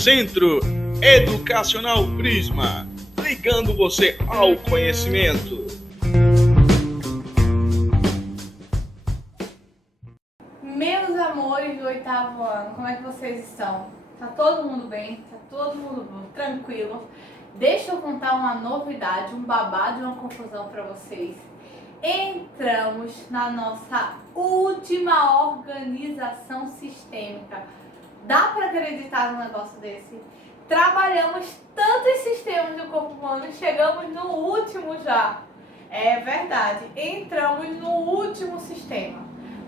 Centro Educacional Prisma, ligando você ao conhecimento. Meus amores do 8º ano, como é que vocês estão? Tá todo mundo bem? Tá todo mundo tranquilo? Deixa eu contar uma novidade, um babado e uma confusão para vocês. Entramos na nossa última organização sistêmica. Dá para acreditar num negócio desse? Trabalhamos tantos sistemas do corpo humano e chegamos no último já. É verdade, entramos no último sistema.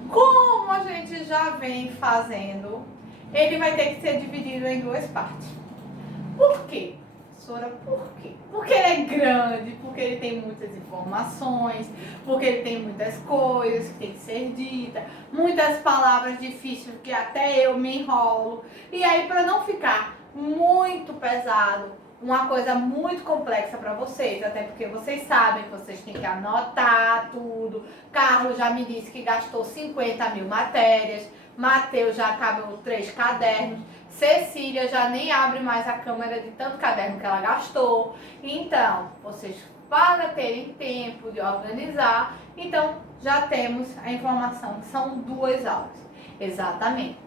Como a gente já vem fazendo, ele vai ter que ser dividido em duas partes. Por quê? Professora, por quê? Porque ele é grande, porque ele tem muitas informações, porque ele tem muitas coisas que tem que ser ditas, muitas palavras difíceis que até eu me enrolo. E aí, para não ficar muito pesado, uma coisa muito complexa para vocês, até porque vocês sabem que vocês têm que anotar tudo. Carlos já me disse que gastou 50 mil matérias, Matheus já acabou 3 cadernos, Cecília já nem abre mais a câmera de tanto caderno que ela gastou. Então, vocês, para terem tempo de organizar, então já temos a informação que são 2 aulas. Exatamente.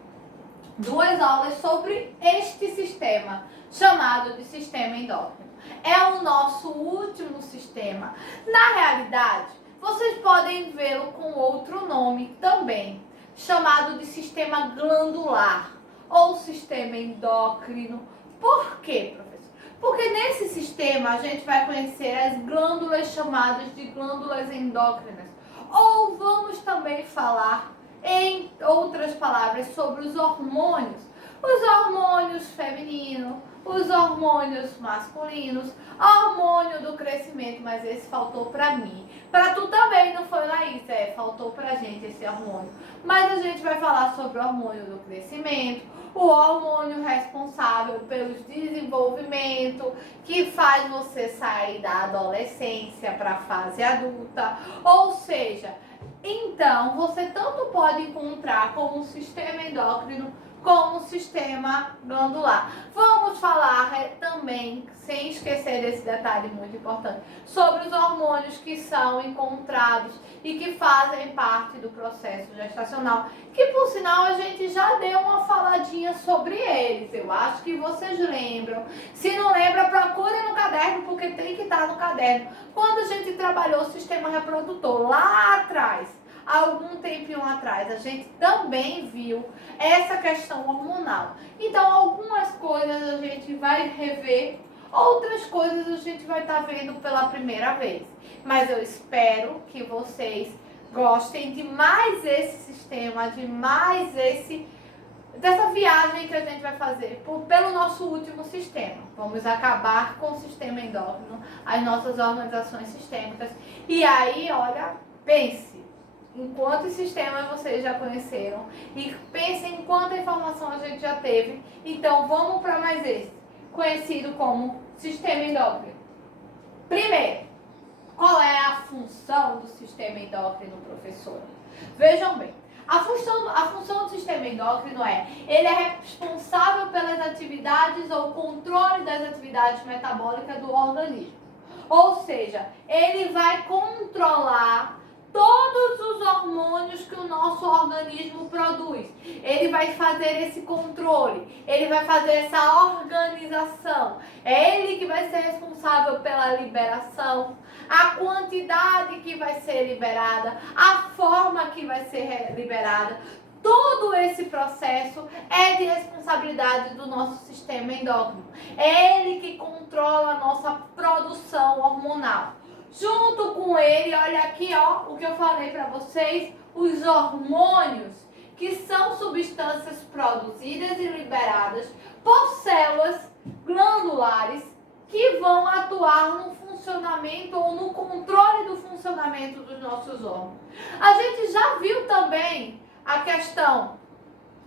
2 aulas sobre este sistema, chamado de sistema endócrino. É o nosso último sistema. Na realidade, vocês podem vê-lo com outro nome também, chamado de sistema glandular ou sistema endócrino. Por quê, professor? Porque nesse sistema a gente vai conhecer as glândulas chamadas de glândulas endócrinas. Ou vamos também falar, em outras palavras, sobre os hormônios. Os hormônios femininos, os hormônios masculinos, hormônio do crescimento, mas esse faltou pra mim. Pra tu também, não foi, Laís? Faltou pra gente esse hormônio. Mas a gente vai falar sobre o hormônio do crescimento, o hormônio responsável pelo desenvolvimento, que faz você sair da adolescência para a fase adulta. Ou seja, então você tanto pode encontrar como um sistema endócrino como um sistema glandular. Vamos falar também, sem esquecer desse detalhe muito importante, sobre os hormônios que são encontrados e que fazem parte do processo gestacional, que por sinal a gente já deu uma faladinha sobre eles. Eu acho que vocês lembram. Se não lembra, procure no caderno, porque tem que estar no caderno. Quando a gente trabalhou o sistema reprodutor lá atrás, algum tempinho atrás, a gente também viu essa questão hormonal. Então, algumas coisas a gente vai rever, outras coisas a gente vai estar vendo pela primeira vez. Mas eu espero que vocês gostem de mais esse sistema, de mais dessa viagem que a gente vai fazer pelo nosso último sistema. Vamos acabar com o sistema endócrino, as nossas organizações sistêmicas. E aí, olha, pense em quantos sistemas vocês já conheceram e pensem em quanta informação a gente já teve. Então vamos para mais esse, conhecido como sistema endócrino. Primeiro, qual é a função do sistema endócrino, professora? Vejam bem, a função do sistema endócrino ele é responsável pelas atividades ou controle das atividades metabólicas do organismo. Ou seja, ele vai controlar todos os hormônios que o nosso organismo produz. Ele vai fazer esse controle, ele vai fazer essa organização. É ele que vai ser responsável pela liberação, a quantidade que vai ser liberada, a forma que vai ser liberada. Todo esse processo é de responsabilidade do nosso sistema endócrino. É ele que controla a nossa produção hormonal. Junto com ele, olha aqui, ó, o que eu falei para vocês, os hormônios, que são substâncias produzidas e liberadas por células glandulares que vão atuar no funcionamento ou no controle do funcionamento dos nossos órgãos. A gente já viu também a questão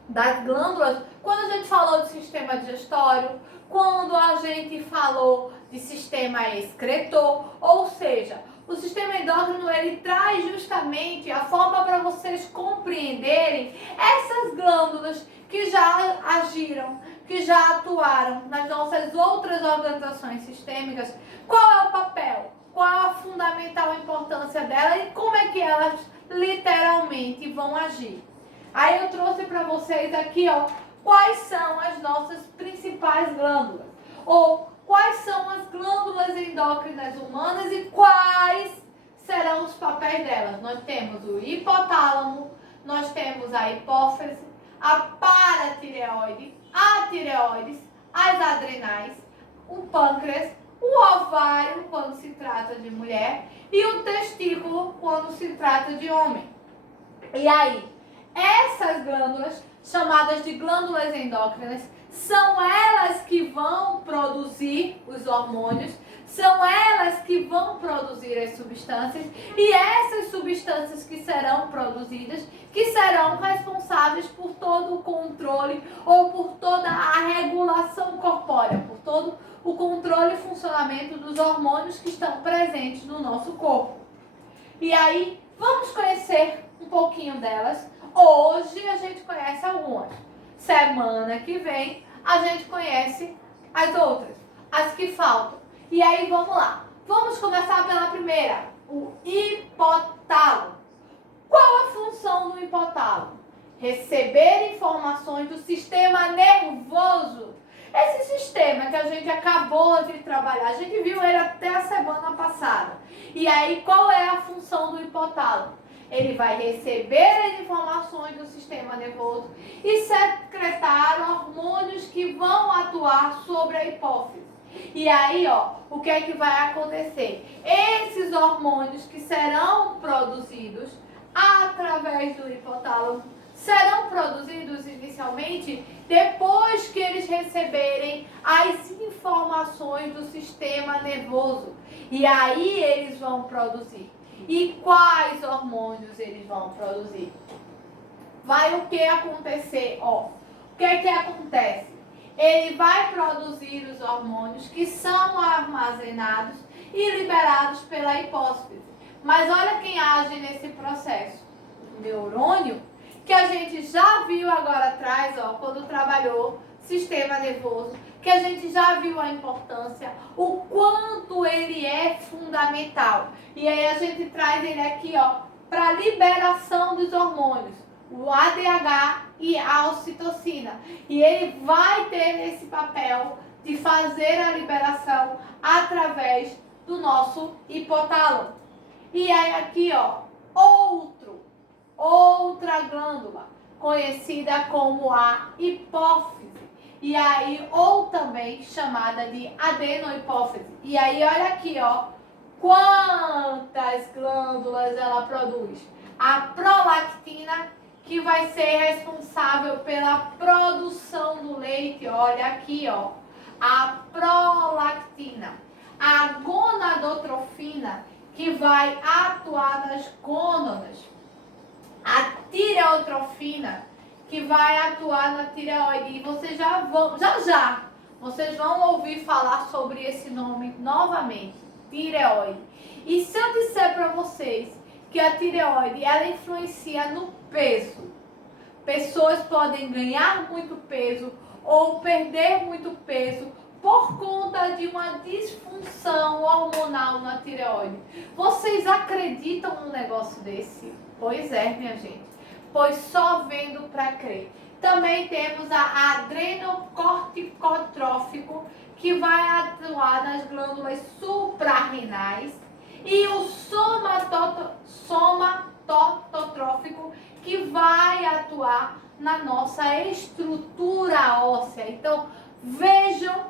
das glândulas quando a gente falou de sistema digestório, quando a gente falou de sistema excretor, ou seja, o sistema endócrino ele traz justamente a forma para vocês compreenderem essas glândulas que já agiram, que já atuaram nas nossas outras organizações sistêmicas, qual é o papel, qual é a fundamental importância dela e como é que elas literalmente vão agir. Aí eu trouxe para vocês aqui, ó, quais são as nossas principais glândulas, ou quais são as glândulas endócrinas humanas e quais serão os papéis delas. Nós temos o hipotálamo, nós temos a hipófise, a paratireoide, a tireoide, as adrenais, o pâncreas, o ovário quando se trata de mulher e o testículo quando se trata de homem. E aí, essas glândulas, chamadas de glândulas endócrinas, são elas que vão produzir os hormônios, são elas que vão produzir as substâncias e essas substâncias que serão produzidas, que serão responsáveis por todo o controle ou por toda a regulação corpórea, por todo o controle e funcionamento dos hormônios que estão presentes no nosso corpo. E aí, vamos conhecer um pouquinho delas. Hoje a gente conhece algumas. Semana que vem a gente conhece as outras, as que faltam. E aí vamos lá. Vamos começar pela primeira, o hipotálamo. Qual a função do hipotálamo? Receber informações do sistema nervoso. Esse sistema que a gente acabou de trabalhar, a gente viu ele até a semana passada. E aí qual é a função do hipotálamo? Ele vai receber as informações do sistema nervoso e secretar hormônios que vão atuar sobre a hipófise. E aí, ó, o que é que vai acontecer? Esses hormônios que serão produzidos através do hipotálamo serão produzidos inicialmente depois que eles receberem as informações do sistema nervoso. E aí eles vão produzir. E quais hormônios eles vão produzir? Vai o que acontecer? Ó, o que é que acontece? Ele vai produzir os hormônios que são armazenados e liberados pela hipófise. Mas olha quem age nesse processo. O neurônio, que a gente já viu agora atrás, ó, quando trabalhou sistema nervoso, que a gente já viu a importância, o quanto ele é fundamental. E aí a gente traz ele aqui, ó, para liberação dos hormônios, o ADH e a ocitocina. E ele vai ter esse papel de fazer a liberação através do nosso hipotálamo. E aí aqui, ó, outra glândula, conhecida como a hipófise. E aí, ou também chamada de adenohipófise. E aí, olha aqui, ó, quantas glândulas ela produz. A prolactina, que vai ser responsável pela produção do leite. Olha aqui, ó, a prolactina. A gonadotrofina, que vai atuar nas gônadas. A tireotrofina, que vai atuar na tireoide. E vocês vocês vão ouvir falar sobre esse nome novamente, tireoide. E se eu disser para vocês que a tireoide, ela influencia no peso, pessoas podem ganhar muito peso ou perder muito peso por conta de uma disfunção hormonal na tireoide. Vocês acreditam num negócio desse? Pois é, minha gente. Pois só vendo para crer. Também temos a adrenocorticotrófico, que vai atuar nas glândulas suprarrenais, e o somatotrófico, que vai atuar na nossa estrutura óssea. Então, vejam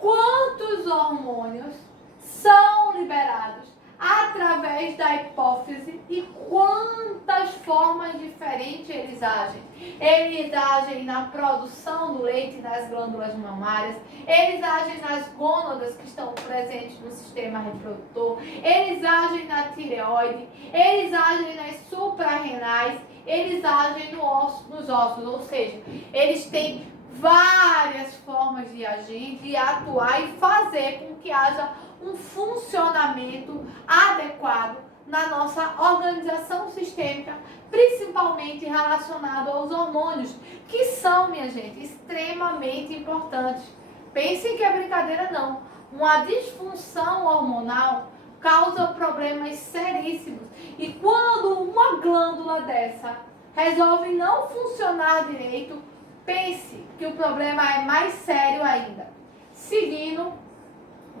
quantos hormônios são liberados através da hipófise e quantas formas diferentes eles agem. Eles agem na produção do leite nas glândulas mamárias, eles agem nas gônadas que estão presentes no sistema reprodutor, eles agem na tireoide, eles agem nas suprarrenais, eles agem nos ossos, ou seja, eles têm várias formas de agir, de atuar e fazer com que haja um funcionamento adequado na nossa organização sistêmica, principalmente principalmente relacionado aos hormônios, que são, minha gente, extremamente importantes. Pensem que é brincadeira não. Uma disfunção hormonal causa problemas seríssimos. E quando uma glândula dessa resolve não funcionar direito, pense que o problema é mais sério ainda. Seguindo,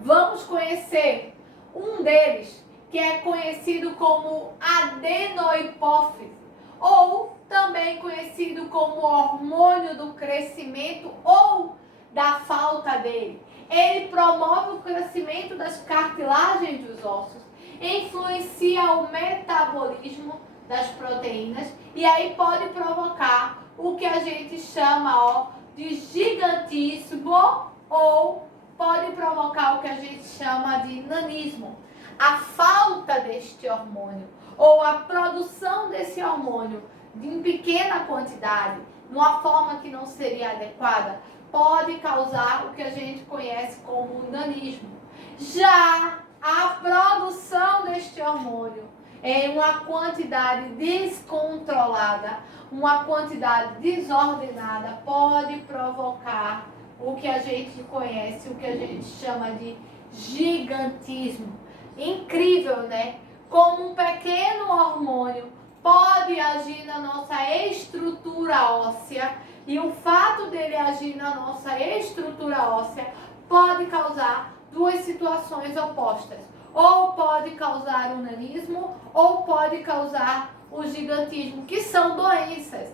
vamos conhecer um deles, que é conhecido como adenohipófise, ou também conhecido como hormônio do crescimento ou da falta dele. Ele promove o crescimento das cartilagens dos ossos, influencia o metabolismo das proteínas e aí pode provocar o que a gente chama de gigantismo ou pode provocar o que a gente chama de nanismo. A falta deste hormônio ou a produção desse hormônio em pequena quantidade, numa forma que não seria adequada, pode causar o que a gente conhece como nanismo. Já a produção deste hormônio em uma quantidade descontrolada, uma quantidade desordenada, pode provocar o que a gente conhece, o que a gente chama de gigantismo. Incrível, né? Como um pequeno hormônio pode agir na nossa estrutura óssea e o fato dele agir na nossa estrutura óssea pode causar duas situações opostas. Ou pode causar o nanismo ou pode causar o gigantismo, que são doenças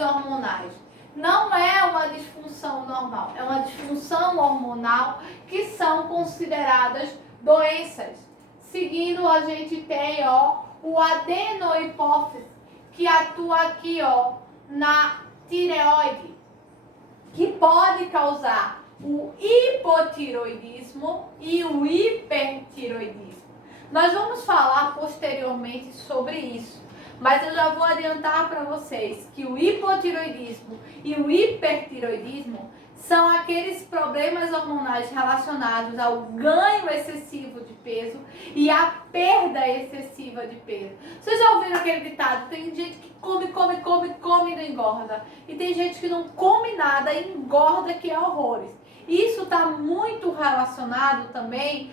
hormonais. Não é uma disfunção normal, é uma disfunção hormonal que são consideradas doenças. Seguindo, a gente tem o adenohipófise, que atua aqui na tireoide, que pode causar o hipotiroidismo e o hipertiroidismo. Nós vamos falar posteriormente sobre isso, mas eu já vou adiantar para vocês que o hipotiroidismo e o hipertiroidismo são aqueles problemas hormonais relacionados ao ganho excessivo de peso e à perda excessiva de peso. Vocês já ouviram aquele ditado? Tem gente que come e não engorda. E tem gente que não come nada e engorda, que é horrores. Isso está muito relacionado também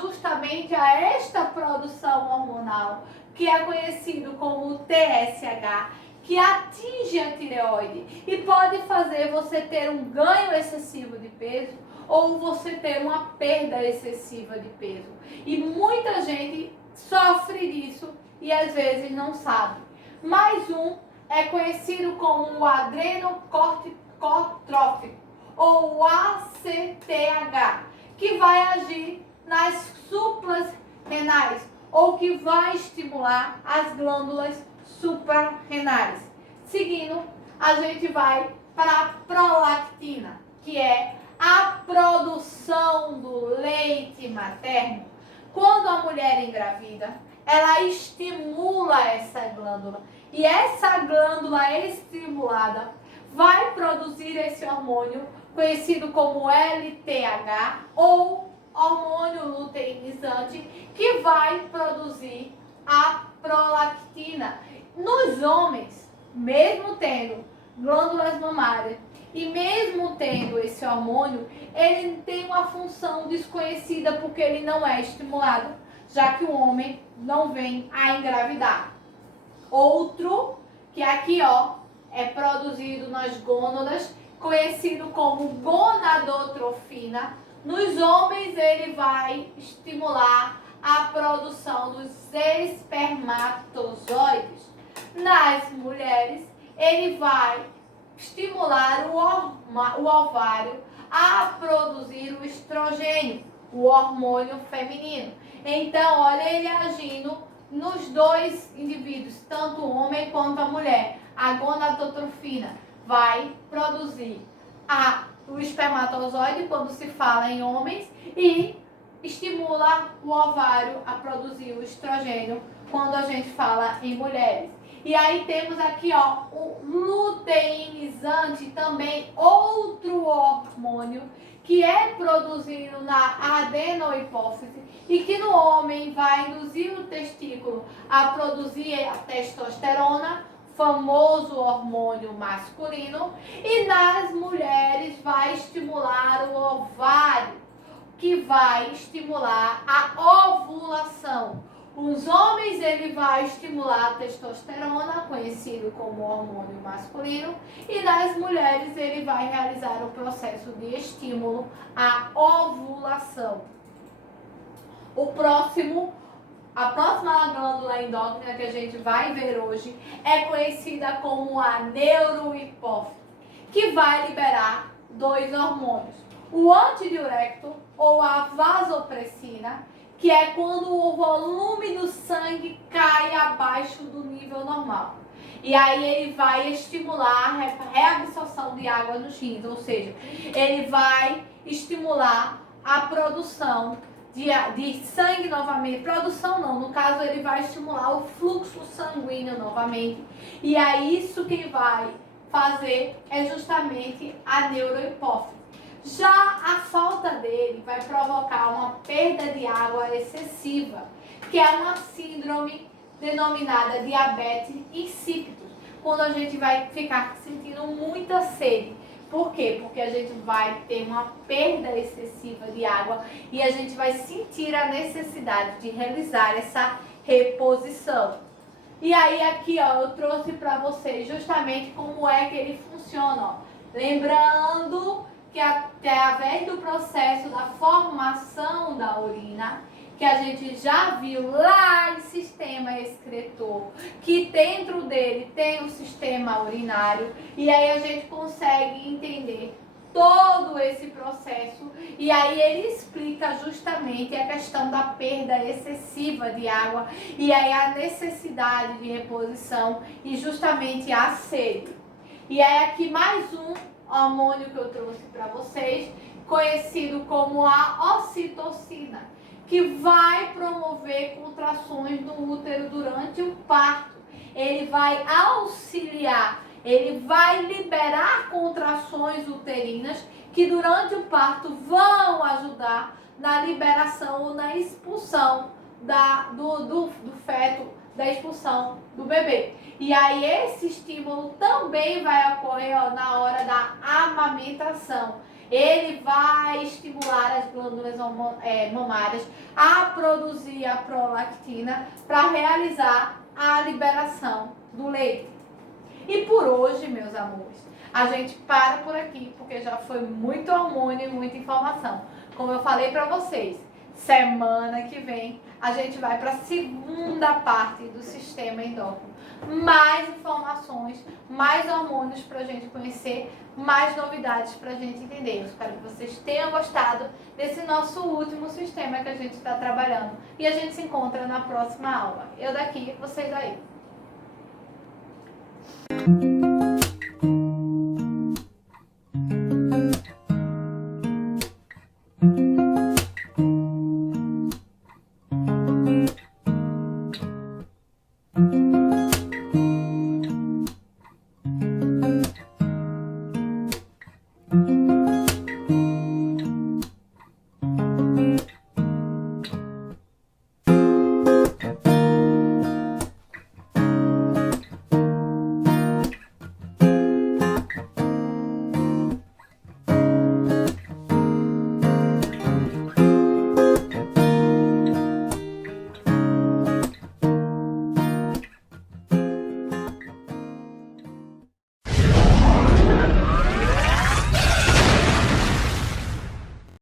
justamente a esta produção hormonal, que é conhecido como TSH, que atinge a tireoide e pode fazer você ter um ganho excessivo de peso ou você ter uma perda excessiva de peso. E muita gente sofre disso e às vezes não sabe. Mais um é conhecido como o adrenocorticotrófico ou o ACTH, que vai agir nas supras renais ou que vai estimular as glândulas suprarrenais. Seguindo, a gente vai para a prolactina, que é a produção do leite materno. Quando a mulher engravida, ela estimula essa glândula e essa glândula estimulada vai produzir esse hormônio conhecido como LTH ou hormônio luteinizante, que vai produzir a prolactina. Nos homens, mesmo tendo glândulas mamárias e mesmo tendo esse hormônio, ele tem uma função desconhecida porque ele não é estimulado, já que o homem não vem a engravidar. Outro, que aqui é produzido nas gônadas, conhecido como gonadotrofina. Nos homens ele vai estimular a produção dos espermatozoides. Nas mulheres, ele vai estimular o ovário a produzir o estrogênio, o hormônio feminino. Então, olha ele agindo nos dois indivíduos, tanto o homem quanto a mulher. A gonadotrofina vai produzir o espermatozoide quando se fala em homens e estimula o ovário a produzir o estrogênio quando a gente fala em mulheres. E aí temos aqui o luteinizante, também outro hormônio que é produzido na adenohipófise e que no homem vai induzir o testículo a produzir a testosterona, famoso hormônio masculino, e nas mulheres vai estimular o ovário, que vai estimular a ovulação. Os homens ele vai estimular a testosterona, conhecido como hormônio masculino, e nas mulheres ele vai realizar o processo de estímulo à ovulação. A próxima glândula endócrina que a gente vai ver hoje é conhecida como a neurohipófise, que vai liberar dois hormônios: o antidiurético ou a vasopressina, que é quando o volume do sangue cai abaixo do nível normal. E aí ele vai estimular a reabsorção de água nos rins, ou seja, ele vai estimular a produção de sangue novamente. Produção não, no caso ele vai estimular o fluxo sanguíneo novamente. E aí isso que vai fazer é justamente a neurohipófise. Já a falta dele vai provocar uma perda de água excessiva, que é uma síndrome denominada diabetes insípidos, quando a gente vai ficar sentindo muita sede. Por quê? Porque a gente vai ter uma perda excessiva de água e a gente vai sentir a necessidade de realizar essa reposição. E aí aqui, ó, eu trouxe para vocês justamente como é que ele funciona, ó. Lembrando que através do processo da formação da urina, que a gente já viu lá em sistema excretor, que dentro dele tem o sistema urinário, e aí a gente consegue entender todo esse processo, e aí ele explica justamente a questão da perda excessiva de água, e aí a necessidade de reposição e justamente a sede. E aí aqui mais um hormônio que eu trouxe para vocês, conhecido como a ocitocina, que vai promover contrações no útero durante o parto. Ele vai auxiliar, ele vai liberar contrações uterinas que durante o parto vão ajudar na liberação ou na expulsão do feto, da expulsão do bebê. E aí esse estímulo também vai ocorrer, ó, na hora da amamentação. Ele vai estimular as glândulas mamárias a produzir a prolactina para realizar a liberação do leite. E por hoje, meus amores, a gente para por aqui, porque já foi muito hormônio e muita informação. Como eu falei para vocês, semana que vem a gente vai para a segunda parte do sistema endócrino. Mais informações, mais hormônios para a gente conhecer, mais novidades para a gente entender. Eu espero que vocês tenham gostado desse nosso último sistema que a gente está trabalhando. E a gente se encontra na próxima aula. Eu daqui, vocês daí.